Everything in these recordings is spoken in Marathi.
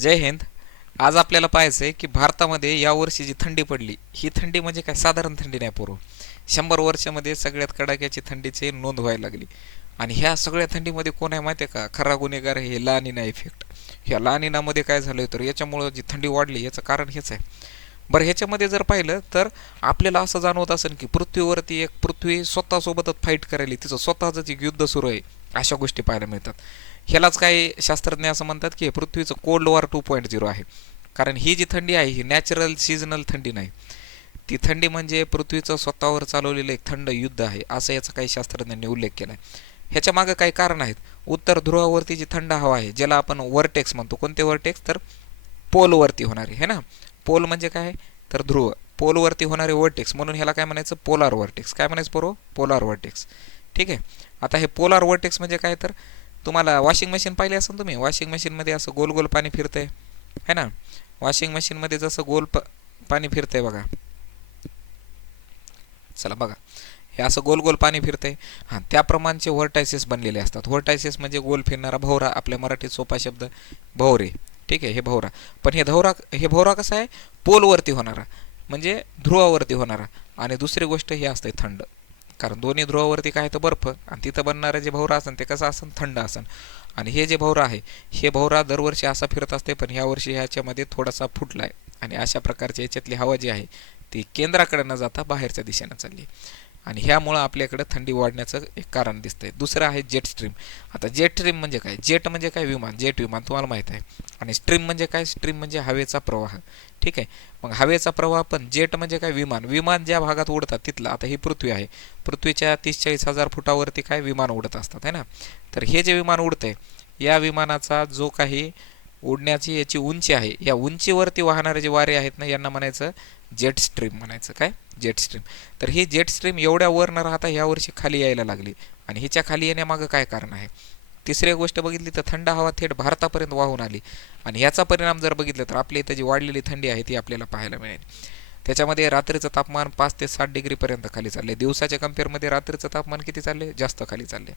जय हिंद. आज आपल्याला पाहायचं आहे की भारतामध्ये यावर्षी जी थंडी पडली ही थंडी म्हणजे काय? साधारण थंडी नाही पूर्व. शंभर वर्षामध्ये सगळ्यात कडाक्याची थंडीची नोंद व्हायला लागली. आणि ह्या सगळ्या थंडीमध्ये कोण आहे माहिती आहे का? खरा गुन्हेगार हे लानिना इफेक्ट. ह्या लानिनामध्ये काय झालं तर याच्यामुळं जी थंडी वाढली याचं कारण हेच आहे. बरं ह्याच्यामध्ये जर पाहिलं तर आपल्याला असं जाणवत असेल की पृथ्वीवरती एक पृथ्वी स्वतःसोबतच फाईट करायली तिचं स्वतःचं एक युद्ध सुरू आहे. अशा गोष्टी पाहायला मिळतात. ह्यालाच काही शास्त्रज्ञ असं म्हणतात की पृथ्वीचं cold war two point zero आहे. कारण ही जी थंडी आहे ही नॅचरल सीजनल थंडी नाही. ती थंडी म्हणजे पृथ्वीचं स्वतःवर चालवलेलं एक थंड युद्ध आहे असं याचा काही शास्त्रज्ञांनी उल्लेख केला आहे ह्याच्या मागं काही कारण आहेत. उत्तर ध्रुवावरती जी थंड हवा आहे ज्याला आपण वर्टेक्स म्हणतो. कोणते वर्टेक्स तर पोलवरती होणारे है ना? पोल म्हणजे काय? तर ध्रुव. पोलवरती होणारे वर्टेक्स म्हणून ह्याला काय म्हणायचं? पोलार वर्टेक्स काय म्हणायचं पोरो पोलार वर्टेक्स ठीक आहे. आता हे पोलार वर्टेक्स म्हणजे काय तर तुम्हाला वॉशिंग मशीन पाहिली असेल तुम्ही? वॉशिंग मशीनमध्ये असं गोल गोल पाणी फिरतंय. है ना? वॉशिंग मशीनमध्ये जसं गोल प पाणी फिरतंय बघा. चला बघा. हे असं गोल गोल पाणी फिरतंय. हां त्याप्रमाणचे व्हर्टायसेस बनलेले असतात. व्हर्टायसेस म्हणजे गोल फिरणारा भोवरा आपल्या मराठीत सोपा शब्द भोवरे. ठीक आहे हे भोवरा. पण हे धवरा हे भोवरा कसा आहे? पोलवरती होणारा. म्हणजे ध्रुवावरती होणारा. आणि दुसरी गोष्ट ही असते थंड. कारण दोन्ही ध्रुवावरती काय तर बर्फ. आणि तिथं बनणारं जे भवरा असन ते कसं असन? थंड असन. आणि हे जे भवरा आहे हे भवरा दरवर्षी असा फिरत असते पण ह्यावर्षी ह्याच्यामध्ये थोडासा फुटला आहे आणि अशा प्रकारची याच्यातली हवा जी आहे ती केंद्राकडे न जाता बाहेरच्या दिशेनं चालली आणि ह्यामुळं आपल्याकडं थंडी वाढण्याचं एक कारण दिसतंय. दुसरं आहे जेट स्ट्रीम. आता जेट स्ट्रीम म्हणजे काय? जेट म्हणजे काय विमान? जेट विमान तुम्हाला माहीत आहे. आणि स्ट्रीम म्हणजे काय? स्ट्रीम म्हणजे हवेचा प्रवाह. ठीक आहे? मग हवेचा प्रवाह पण जेट म्हणजे काय? विमान. विमान ज्या भागात उडतात तिथलं आता ही पृथ्वी आहे. पृथ्वीच्या तीस चाळीस हजार फुटावरती काय विमान उडत असतात है ना? तर हे जे विमान उडतंय या विमानाचा जो काही उडण्याची याची उंची आहे. या उंचीवरती वाहणारे जे वारे आहेत ना यांना म्हणायचं जेट स्ट्रीम म्हणायचं. काय? जेट स्ट्रीम तर ही जेट स्ट्रीम एवढ्या वर न राहता यावर्षी खाली यायला लागली. आणि हिच्या खाली येण्यामागं काय कारण आहे? तिसरी गोष्ट बघितली तर थंड हवा थेट भारतापर्यंत वाहून आली. आणि याचा परिणाम जर बघितलं तर आपल्या इथं जी वाढलेली थंडी आहे ती आपल्याला पाहायला मिळेल. त्याच्यामध्ये रात्रीचं तापमान पाच ते सात डिग्रीपर्यंत खाली चालले दिवसाच्या कम्पेअरमध्ये रात्रीचं तापमान किती चालले जास्त खाली चालले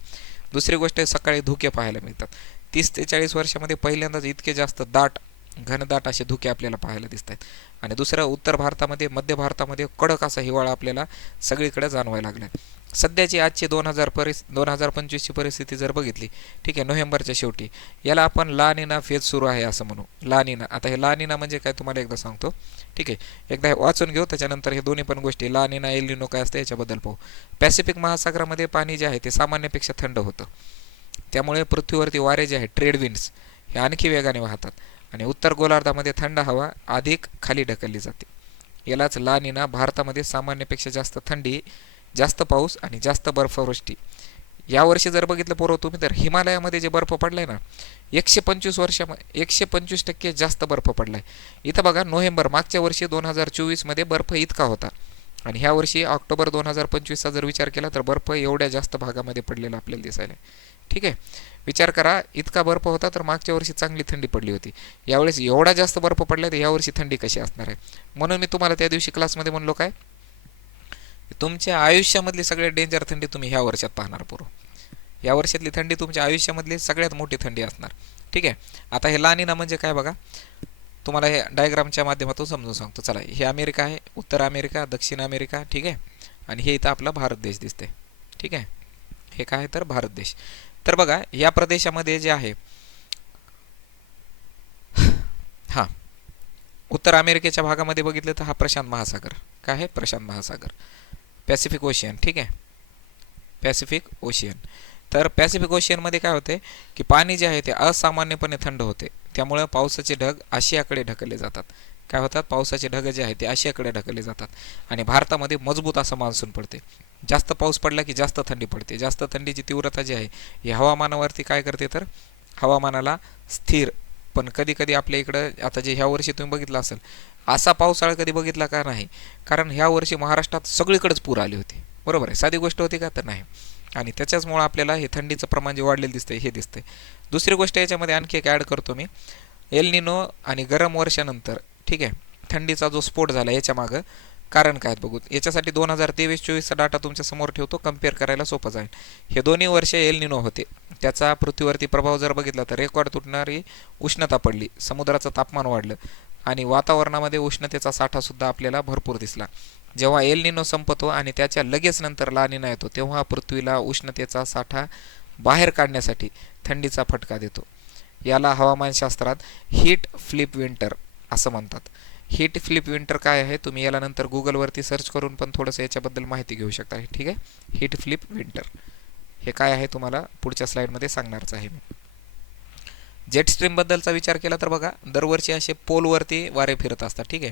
दुसरी गोष्ट सकाळी धुके पाहायला मिळतात. तीस ते चाळीस वर्षामध्ये पहिल्यांदाच इतके जास्त दाट घनदाट असे धुके आपल्याला पाहायला दिसत आहेत आणि दुसरं उत्तर भारतामध्ये मध्य भारतामध्ये कडक असा हिवाळा आपल्याला सगळीकडे जाणवायला लागला सध्याची आजची दोन हजार परिस दोन हजार पंचवीसची परिस्थिती जर बघितली ठीक आहे नोव्हेंबरच्या शेवटी याला आपण लानिना फेज सुरू आहे असं म्हणू. लानिना आता हे लानिना म्हणजे काय तुम्हाला एकदा सांगतो? ठीक आहे एकदा हे वाचून घेऊ त्याच्यानंतर हे दोन्ही पण गोष्टी लानिना एलिनो काय असतं याच्याबद्दल पाहू. पॅसिफिक महासागरामध्ये पाणी जे आहे ते सामान्यपेक्षा थंड होतं. त्यामुळे पृथ्वीवरती वारे जे आहे ट्रेड विंड्स हे आणखी वेगाने वाहतात. आणि उत्तर गोलार्धामध्ये थंड हवा अधिक खाली ढकलली जाते. यालाच लानिना भारतामध्ये सामान्यपेक्षा जास्त थंडी जास्त पाऊस आणि जास्त बर्फवृष्टी. यावर्षी जर बघितलं पूर्व तुम्ही तर हिमालयामध्ये जे बर्फ पडलाय ना एकशे पंचवीस वर्षा एकशे पंचवीस टक्के जास्त बर्फ पडलाय. इथं बघा नोव्हेंबर मागच्या वर्षी दोन हजार चोवीसमध्ये बर्फ इतका होता. आणि ह्या वर्षी ऑक्टोबर दोन हजार पंचवीसचा जर विचार केला तर बर्फ एवढ्या जास्त भागामध्ये पडलेला आपल्याला दिसायला ठीक आहे. विचार करा इतका बर्फ होता तर मागच्या वर्षी चांगली थंडी पडली होती. यावेळेस एवढा जास्त बर्फ पडला तर यावर्षी थंडी कशी असणार आहे? म्हणून मी तुम्हाला त्या दिवशी क्लासमध्ये म्हणलो काय? तुमच्या आयुष्यामधली सगळ्यात डेंजर थंडी तुम्ही ह्या वर्षात पाहणार पूर्व या वर्षातली थंडी तुमच्या आयुष्यामधली सगळ्यात मोठी थंडी असणार. ठीक आहे. आता हे लानिना म्हणजे काय बघा? तुम्हाला हे डायग्रामच्या माध्यमातून समजून सांगतो. चला हे अमेरिका आहे उत्तर अमेरिका दक्षिण अमेरिका ठीक आहे. आणि हे इथं आपला भारत देश दिसते ठीक आहे. हे काय आहे तर भारत देश. तर बघा या प्रदेशामध्ये जे आहे हां उत्तर अमेरिकेच्या भागामध्ये बघितलं तर हा प्रशांत महासागर. काय आहे? प्रशांत महासागर. पॅसिफिक ओशियन ठीक आहे? पॅसिफिक ओशियन तर पॅसिफिक ओशियनमध्ये काय होते की पाणी जे आहे ते असामान्यपणे थंड होते. त्यामुळे पावसाचे ढग आशियाकडे ढकलले जातात. काय होतात? पावसाचे ढग जे आहे ते आशियाकडे ढकलले जातात. आणि भारतामध्ये मजबूत असं मान्सून पडते. जास्त पाऊस पडला की जास्त थंडी पडते. जास्त थंडीची तीव्रता जी आहे ही हवामानावरती काय करते तर? हवामानाला स्थिर. पण कधी कधी आपल्या इकडं आता जे ह्या वर्षी तुम्ही बघितलं असेल असा पावसाळा कधी बघितला का नाही? कारण ह्या वर्षी महाराष्ट्रात सगळीकडेच पूर आले होते. बरोबर आहे? साधी गोष्ट होती का? तर नाही. आणि त्याच्याचमुळं आपल्याला हे थंडीचं प्रमाण जे वाढलेलं दिसतंय हे दिसतंय. दुसरी गोष्ट याच्यामध्ये आणखी एक ॲड करतो मी. एल निनो आणि गरम वर्षानंतर ठीक आहे. थंडीचा जो स्फोट झाला याच्या मागं कारण काय बघू याच्यासाठी दोन हजार तेवीस चोवीसचा डाटा तुमच्यासमोर ठेवतो. कंपेअर करायला सोपं जाईल. हे दोन्ही वर्ष एल निनो होते. त्याचा पृथ्वीवरती प्रभाव जर बघितला तर रेकॉर्ड तुटणारी उष्णता पडली. समुद्राचं तापमान वाढलं. आणि वातावरणामध्ये उष्णतेचा साठासुद्धा आपल्याला भरपूर दिसला. जेव्हा एल निनो संपतो आणि त्याच्या लगेच नंतर लानिना येतो तेव्हा पृथ्वीला उष्णतेचा साठा बाहेर काढण्यासाठी थंडीचा फटका देतो. याला हवामानशास्त्रात हीट फ्लिप विंटर असं म्हणतात. हीट फ्लिप विंटर काय आहे? तुम्ही याला नंतर गुगलवरती सर्च करून पण थोडंसं याच्याबद्दल माहिती घेऊ शकता. ठीक आहे? हीट फ्लिप विंटर हे काय आहे तुम्हाला पुढच्या स्लाईडमध्ये सांगणारच आहे मी. जेट स्ट्रीमबद्दलचा विचार केला तर बघा दरवर्षी असे पोलवरती वारे फिरत असतात. ठीक आहे?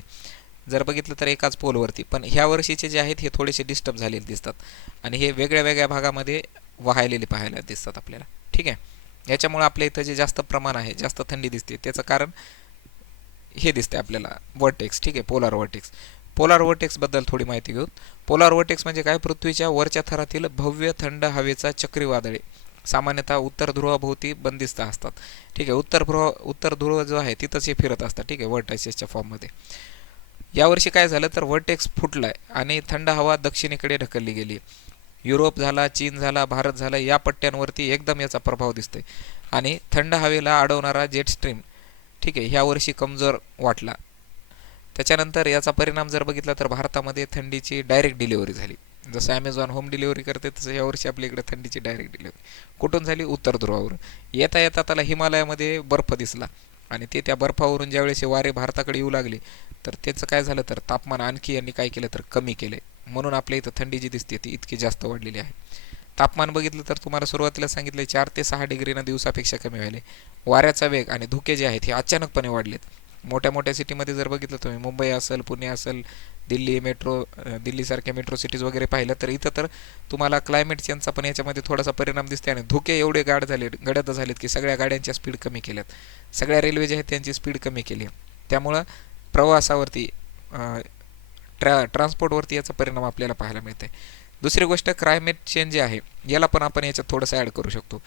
जर बघितलं तर एकाच पोलवरती. पण ह्या वर्षीचे जे आहेत हे थोडेसे डिस्टर्ब झालेले दिसतात. आणि हे वेगळ्या वेगळ्या भागामध्ये वाहायलेले पाहायला दिसतात आपल्याला. ठीक आहे? याच्यामुळे आपल्या इथं जे जास्त प्रमाण आहे जास्त थंडी दिसते. त्याचं कारण हे दिसते आपल्याला. वर्टेक्स ठीक आहे पोलार वर्टेक्स पोलार वर्टेक्सबद्दल थोडी माहिती घेऊ. पोलार वर्टेक्स म्हणजे काय? पृथ्वीच्या वरच्या थरातील भव्य थंड हवेचा चक्रीवादळे. सामान्यतः उत्तर ध्रुवाभोवती बंदिस्त असतात. ठीक आहे उत्तर ध्रुव उत्तर ध्रुव जो आहे तिथंच हे फिरत असतात. ठीक आहे वर्टायसेसच्या फॉर्ममध्ये यावर्षी काय झालं तर वर्टेक्स फुटलाय आणि थंड हवा दक्षिणेकडे ढकलली गेली. युरोप झाला चीन झाला भारत झाला या पट्ट्यांवरती एकदम याचा प्रभाव दिसतोय. आणि थंड हवेला अडवणारा जेट स्ट्रीम ठीक आहे ह्या वर्षी कमजोर वाटला त्याच्यानंतर याचा परिणाम जर बघितला तर भारतामध्ये थंडीची डायरेक्ट डिलिव्हरी झाली. जसं ॲमेझॉन होम डिलिव्हरी करते तसं यावर्षी आपल्या इकडे थंडीची डायरेक्ट डिलिव्हरी कुठून झाली? उत्तर ध्रुवावरून. येता येता त्याला हिमालयामध्ये बर्फ दिसला आणि ते त्या बर्फावरून ज्यावेळेस वारे भारताकडे येऊ लागले तर त्याचं काय झालं? तर तापमान आणखी यांनी काय केलं? तर कमी केलं. म्हणून आपल्या इथं थंडी जी दिसते ती इतकी जास्त वाढलेली आहे. तापमान बघितलं तर तुम्हाला सुरुवातीला सांगितलं चार ते सहा डिग्रीनं दिवसापेक्षा कमी व्हायले. वाऱ्याचा वेग आणि धुके जे आहेत हे अचानकपणे वाढलेत. मोठ्या मोठ्या सिटीमध्ये जर बघितलं तुम्ही मुंबई असेल पुणे असेल दिल्ली मेट्रो दिल्लीसारख्या मेट्रो सिटीज वगैरे पाहिलं तर इथं तर तुम्हाला क्लायमेट चेंजचा पण याच्यामध्ये थोडासा परिणाम दिसते आणि धुके एवढे गाड झाले गडद झालेत की सगळ्या गाड्यांच्या स्पीड कमी केल्यात. सगळ्या रेल्वे जे आहेत त्यांची स्पीड कमी केली. त्यामुळं प्रवासावरती ट्रा ट्रान्सपोर्टवरती याचा परिणाम आपल्याला पाहायला मिळते दुसरी गोष्ट क्लायमेट चेंज जे आहे याला पण आपण याच्यात थोडंसं ॲड करू शकतो.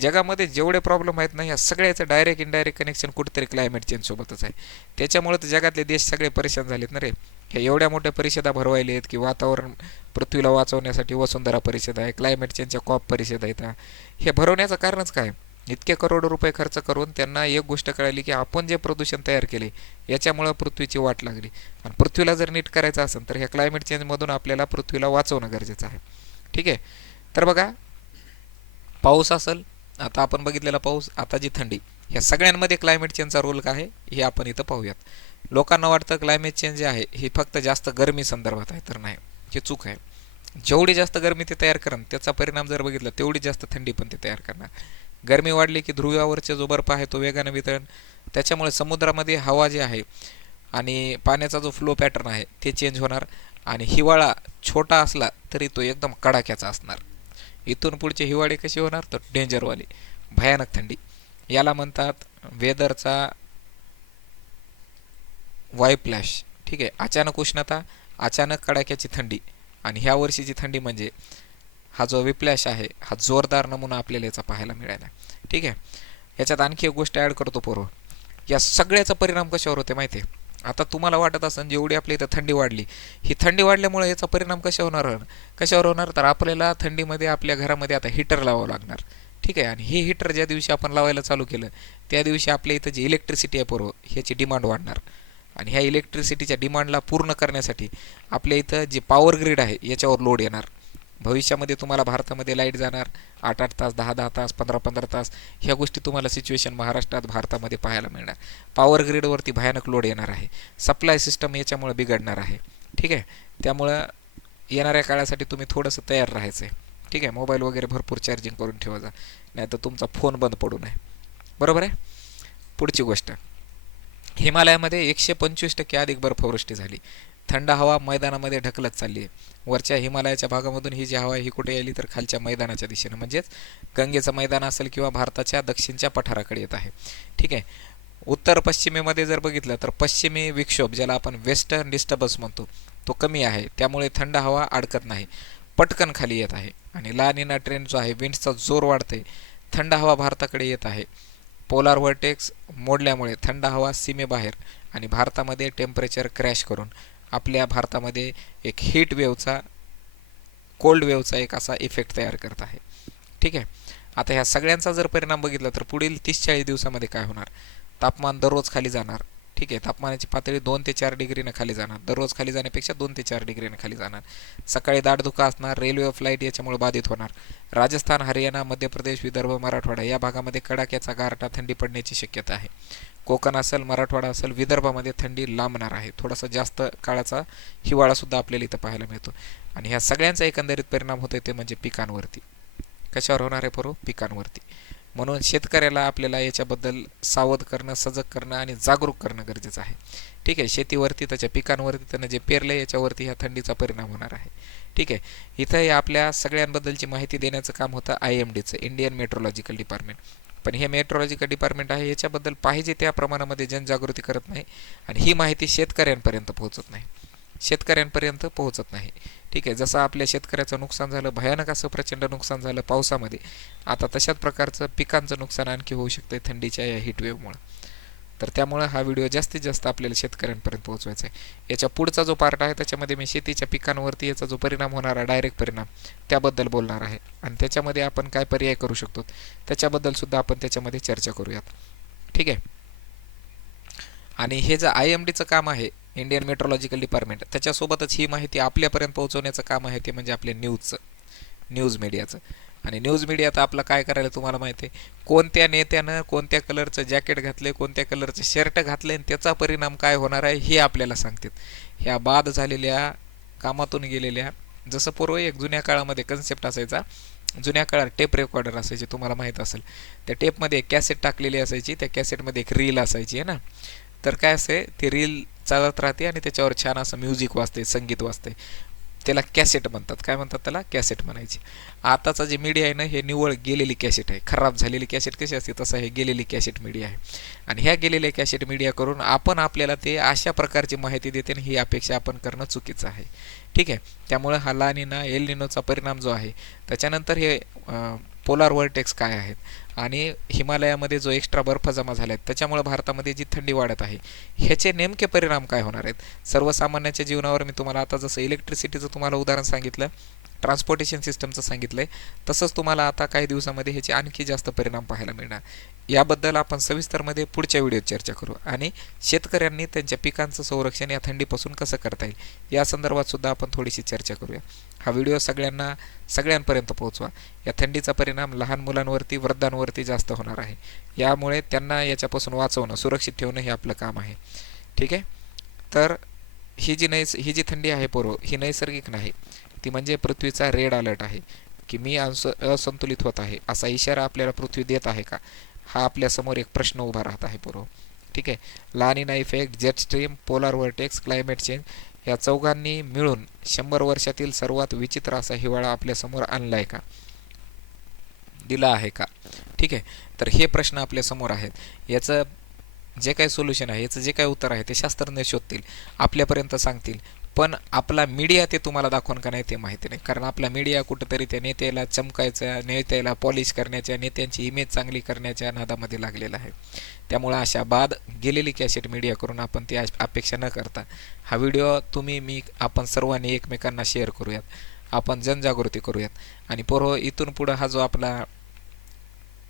जगामध्ये जेवढे प्रॉब्लेम आहेत ना ह्या सगळ्याचं डायरेक्ट इनडायरेक्ट कनेक्शन कुठेतरी क्लायमेट चेंजसोबतच आहे. त्याच्यामुळे तर जगातले देश सगळे परेशान झालेत ना रे. ह्या एवढ्या मोठ्या परिषदा भरवायले आहेत की वातावरण पृथ्वीला वाचवण्यासाठी वसुंधरा परिषद आहे क्लायमेट चेंजच्या कॉप परिषद आहेत. हे भरवण्याचं कारणच काय? इतके करोड रुपये खर्च करून त्यांना एक गोष्ट कळाली की आपण जे प्रदूषण तयार केले याच्यामुळं पृथ्वीची वाट लागली. आणि पृथ्वीला जर नीट करायचं असेल तर ह्या क्लायमेट चेंजमधून आपल्याला पृथ्वीला वाचवणं गरजेचं आहे. ठीक आहे? तर बघा पाऊस असेल आता आपण बघितलेला पाऊस आता जी थंडी ह्या सगळ्यांमध्ये क्लायमेट चेंजचा रोल काय आहे हे आपण इथं पाहूयात. लोकांना वाटतं क्लायमेट चेंज जे आहे हे फक्त जास्त गरमी संदर्भात आहे तर नाही. हे चूक आहे. जेवढी जास्त गरमी ते तयार करण त्याचा परिणाम जर बघितला तेवढी जास्त थंडी पण ते तयार करणार. गरमी वाढली की ध्रुवावरचे जो बर्फ आहे तो वेगाने वितरण त्याच्यामुळे समुद्रामध्ये हवा जी आहे आणि पाण्याचा जो फ्लो पॅटर्न आहे ते चेंज होणार आणि हिवाळा छोटा असला तरी तो एकदम कडाक्याचा असणार. इथून पुढचे हिवाळे कसे होणार? तर डेंजरवाले भयानक थंडी. याला म्हणतात वेदरचा वायप्लॅश ठीक आहे. अचानक उष्णता अचानक कडाक्याची थंडी. आणि ह्या वर्षीची थंडी म्हणजे हा जो विप्लॅश आहे हा जोरदार नमुना आपल्याला याचा पाहायला मिळाला ठीक आहे? याच्यात आणखी एक गोष्ट ॲड करतो पूर्व या सगळ्याचा परिणाम कशावर होते माहिती आहे आता तुम्हाला वाटत असेल जेवढी आपल्या इथं थंडी वाढली ही थंडी वाढल्यामुळे याचा परिणाम कशा होणार? कशावर होणार? तर आपल्याला थंडीमध्ये आपल्या घरामध्ये आता हीटर लावावं लागणार. ठीक आहे? आणि हे हीटर ज्या दिवशी आपण लावायला चालू केलं त्या दिवशी आपल्या इथं जी इलेक्ट्रिसिटी आहे पूर्व ह्याची डिमांड वाढणार. आणि ह्या इलेक्ट्रिसिटीच्या डिमांडला पूर्ण करण्यासाठी आपल्या इथं जे पॉवर ग्रीड आहे याच्यावर लोड येणार. भविष्यामध्ये तुम्हाला भारतामध्ये लाइट जाणार. आठ आठ तास दहा दहा तास पंधरा पंधरा तास ह्या गोष्टी तुम्हाला सिच्युएशन महाराष्ट्रात भारतामध्ये पाहायला मिळणार. पॉवर ग्रीडवरती भयानक लोड येणार आहे. सप्लाय सिस्टम याच्यामुळे बिघडणार आहे. ठीक आहे? त्यामुळं येणाऱ्या काळासाठी तुम्ही थोडंसं तयार राहायचं आहे ठीक आहे? मोबाईल वगैरे भरपूर चार्जिंग करून ठेवा जा. नाही तर तुमचा फोन बंद पडू नये. बरोबर आहे? पुढची गोष्ट. हिमालयामध्ये एकशे पंचवीस टक्के अधिक बर्फवृष्टी झाली. थंड हवा मैदानामध्ये ढकलत चालली आहे. वरच्या हिमालयाच्या भागामधून ही जी हवा ही कुठे आली तर खालच्या मैदानाच्या दिशेनं. म्हणजेच गंगेचं मैदान असेल किंवा भारताच्या दक्षिणच्या पठाराकडे येत आहे. ठीक आहे. उत्तर पश्चिमेमध्ये जर बघितलं तर पश्चिमी विक्षोभ ज्याला आपण वेस्टर्न डिस्टर्बन्स म्हणतो तो कमी आहे. त्यामुळे थंड हवा अडकत नाही. पटकन खाली येत आहे. आणि लानिना ट्रेंड जो आहे विंड्सचा जोर वाढते थंड हवा भारताकडे येत आहे. पोलार व्हर्टेक्स मोडल्यामुळे थंड हवा सीमेबाहेर आणि भारतामध्ये टेम्परेचर क्रॅश करून आपल्या भारतामध्ये एक हीट वेवचा कोल्ड वेवचा एक असा इफेक्ट तयार करत आहे. ठीक आहे? आता ह्या सगळ्यांचा जर परिणाम बघितला तर पुढील तीस चाळीस दिवसामध्ये काय होणार? तापमान दररोज खाली जाणार. ठीक आहे तापमानाची पातळी दोन ते चार डिग्रीनं खाली जाणार. दररोज खाली जाण्यापेक्षा दोन ते चार डिग्रीनं खाली जाणार. सकाळी दाटधुका असणार रेल्वे फ्लाईट याच्यामुळे बाधित होणार. राजस्थान हरियाणा मध्य प्रदेश विदर्भ मराठवाडा या भागामध्ये कडाक्याचा गारटा थंडी पडण्याची शक्यता आहे. कोकण असेल मराठवाडा असेल विदर्भामध्ये थंडी लांबणार आहे. थोडासा जास्त काळाचा हिवाळासुद्धा आपल्याला इथं पाहायला मिळतो. आणि ह्या सगळ्यांचा एकंदरीत परिणाम होतो ते म्हणजे पिकांवरती. कशावर होणार आहे बरोबर पिकांवरती. म्हणून शेतकऱ्याला आपल्याला याच्याबद्दल सावध करणं सजग करणं आणि जागरूक करणं गरजेचं आहे. ठीक आहे शेतीवरती त्याच्या पिकांवरती त्यानं जे पेरलं याच्यावरती ह्या थंडीचा परिणाम होणार आहे. ठीक आहे इथं आपल्या सगळ्यांबद्दलची माहिती देण्याचं काम होतं आय एम डीचं इंडियन मेट्रोलॉजिकल डिपार्टमेंट. पण हे मेट्रोलॉजिकल डिपार्टमेंट आहे याच्याबद्दल पाहिजे त्या प्रमाणामध्ये जनजागृती करत नाही आणि ही माहिती शेतकऱ्यांपर्यंत पोहोचत नाही. शेतकऱ्यांपर्यंत पोहोचत नाही. ठीक आहे जसं आपल्या शेतकऱ्याचं नुकसान झालं भयानक असं प्रचंड नुकसान झालं पावसामध्ये आता तशाच प्रकारचं पिकांचं नुकसान आणखी होऊ शकतं थंडीच्या या हीटवेवमुळं तर त्यामुळं हा व्हिडिओ जास्तीत जास्त आपल्याला शेतकऱ्यांपर्यंत पोहोचवायचा आहे. याच्या पुढचा जो पार्ट आहे त्याच्यामध्ये मी शेतीच्या पिकांवरती याचा जो परिणाम होणारा डायरेक्ट परिणाम त्याबद्दल बोलणार आहे. आणि त्याच्यामध्ये आपण काय पर्याय करू शकतो त्याच्याबद्दल सुद्धा आपण त्याच्यामध्ये चर्चा करूयात. ठीक आहे? आणि हे जे आय एम डीचं काम आहे इंडियन मेट्रोलॉजिकल डिपार्टमेंट त्याच्यासोबतच ही माहिती आपल्यापर्यंत पोहोचवण्याचं काम आहे ते म्हणजे आपल्या न्यूजचं न्यूज मीडियाचं आणि न्यूज मीडियात आपलं काय करायला तुम्हाला माहिती आहे? कोणत्या नेत्यानं कोणत्या कलरचं जॅकेट घातले कोणत्या कलरचं शर्ट घातले आणि त्याचा परिणाम काय होणार आहे हे आपल्याला सांगतात. ह्या बाद झालेल्या कामातून गेलेल्या जसं पूर्व एक जुन्या काळामध्ये कन्सेप्ट असायचा जुन्या काळात टेप रेकॉर्डर असायचे तुम्हाला माहीत असेल. त्या टेपमध्ये एक कॅसेट टाकलेली असायची त्या कॅसेटमध्ये एक रील असायची आहे ना? तर काय असे? ती रील चालत राहते आणि त्याच्यावर छान असं म्युझिक वाजते संगीत वाजते. त्याला कॅसेट म्हणतात. काय म्हणतात त्याला? कॅसेट म्हणायची. आताचा जे मीडिया आहे ना हे निवळ गेलेली कॅसेट आहे. खराब झालेली कॅसेट कशी असते? तसं हे गेलेली कॅसेट मीडिया आहे. आणि ह्या गेलेल्या कॅसेट मीडिया करून आपण आपल्याला ते अशा प्रकारची माहिती देते आणि ही अपेक्षा आपण करणं चुकीचं आहे. ठीक आहे? त्यामुळं हा लानिना एल निनोचा परिणाम जो आहे त्याच्यानंतर हे पोलार वर्टेक्स काय आहेत? आणि हिमालयामध्ये जो एक्स्ट्रा बर्फ जमा झाला आहे त्याच्यामुळे भारतामध्ये जी थंडी वाढत आहे ह्याचे नेमके परिणाम काय होणार आहेत? सर्वसामान्याच्या जीवनावर मी तुम्हाला आता जसं इलेक्ट्रिसिटीचं तुम्हाला उदाहरण सांगितलं ट्रान्सपोर्टेशन सिस्टमचं सांगितलं आहे तसंच तुम्हाला आता काही दिवसामध्ये ह्याचे आणखी जास्त परिणाम पाहायला मिळणार. याबद्दल आपण सविस्तरमध्ये पुढच्या व्हिडिओत चर्चा करू. आणि शेतकऱ्यांनी त्यांच्या पिकांचं संरक्षण या थंडीपासून कसं करता येईल? या संदर्भात सुद्धा आपण थोडीशी चर्चा करूया. हा व्हिडिओ सगळ्यांना सगळ्यांपर्यंत पोहोचवा. या थंडीचा परिणाम लहान मुलांवरती वृद्धांवरती जास्त होणार आहे. यामुळे त्यांना याच्यापासून वाचवणं सुरक्षित ठेवणं हे आपलं काम आहे. ठीक आहे? तर ही जी नैस ही जी थंडी आहे पूर्व ही नैसर्गिक नाही. ती म्हणजे पृथ्वीचा रेड अलर्ट आहे. की मी असंतुलित होत आहे. असा इशारा आपल्याला पृथ्वी देत आहे का? हा आपल्यासमोर एक प्रश्न उभा राहत आहे पूर्व. ठीक आहे? La Nina effect jet stream polar vortex climate change या चौघांनी मिळून शंभर वर्षातील सर्वात विचित्र असा हिवाळा आपल्यासमोर आणला आहे का? दिला आहे का? ठीक आहे. तर हे प्रश्न आपल्यासमोर आहेत. याचं जे काही सोल्युशन आहे याचं जे काही उत्तर आहे ते शास्त्रज्ञ शोधतील आपल्यापर्यंत सांगतील. पण आपला मीडिया ते तुम्हाला दाखवून का नाही ते माहिती नाही. कारण आपला मीडिया कुठंतरी त्या नेत्याला चमकायचा नेत्याला पॉलिश करण्याच्या नेत्यांची इमेज चांगली करण्याच्या नादामध्ये लागलेला आहे. त्यामुळं अशा बाद गेलेली कॅसेट मीडिया करून आपण ती अपेक्षा न करता हा व्हिडिओ तुम्ही मी आपण सर्वांनी एकमेकांना शेअर करूयात. आपण जनजागृती करूयात. आणि पोरो इथून पुढं हा जो आपला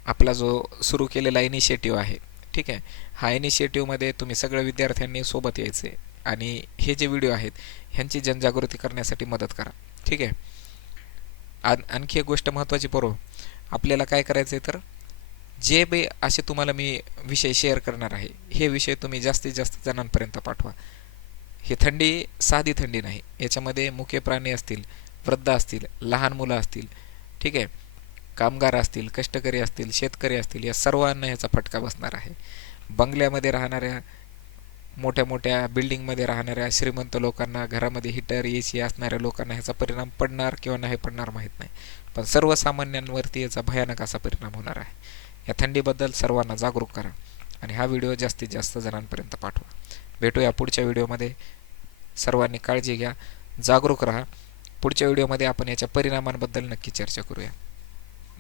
आपला जो सुरू केलेला इनिशिएटिव्ह आहे ठीक आहे? हा इनिशिएटिव्हमध्ये तुम्ही सगळ्या विद्यार्थ्यांनी सोबत यायचं. आहे आणि हे जे व्हिडिओ आहेत ह्यांची जनजागृती करण्यासाठी मदत करा. ठीक आहे? आण आणखी एक गोष्ट महत्त्वाची परो आपल्याला काय करायचं आहे तर जे बे असे तुम्हाला मी विषय शेअर करणार आहे हे विषय तुम्ही जास्तीत जास्त जणांपर्यंत पाठवा. ही थंडी साधी थंडी नाही. याच्यामध्ये मुख्य प्राणी असतील वृद्ध असतील लहान मुलं असतील ठीक आहे? कामगार असतील कष्टकरी असतील शेतकरी असतील या सर्वांना ह्याचा फटका बसणार आहे. बंगल्यामध्ये राहणाऱ्या मोठ्या मोठ्या बिल्डिंगमध्ये राहणाऱ्या श्रीमंत लोकांना घरामध्ये हिटर ए सी असणाऱ्या लोकांना ह्याचा परिणाम पडणार किंवा नाही पडणार माहीत नाही. पण सर्वसामान्यांवरती याचा भयानक असा परिणाम होणार आहे. या थंडीबद्दल सर्वांना जागरूक करा आणि हा व्हिडिओ जास्तीत जास्त जणांपर्यंत पाठवा. भेटूया पुढच्या व्हिडिओमध्ये सर्वांनी काळजी घ्या जागरूक राहा. पुढच्या व्हिडिओमध्ये आपण याच्या परिणामांबद्दल नक्की चर्चा करूया.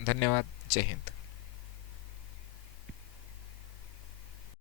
धन्यवाद. जय हिंद.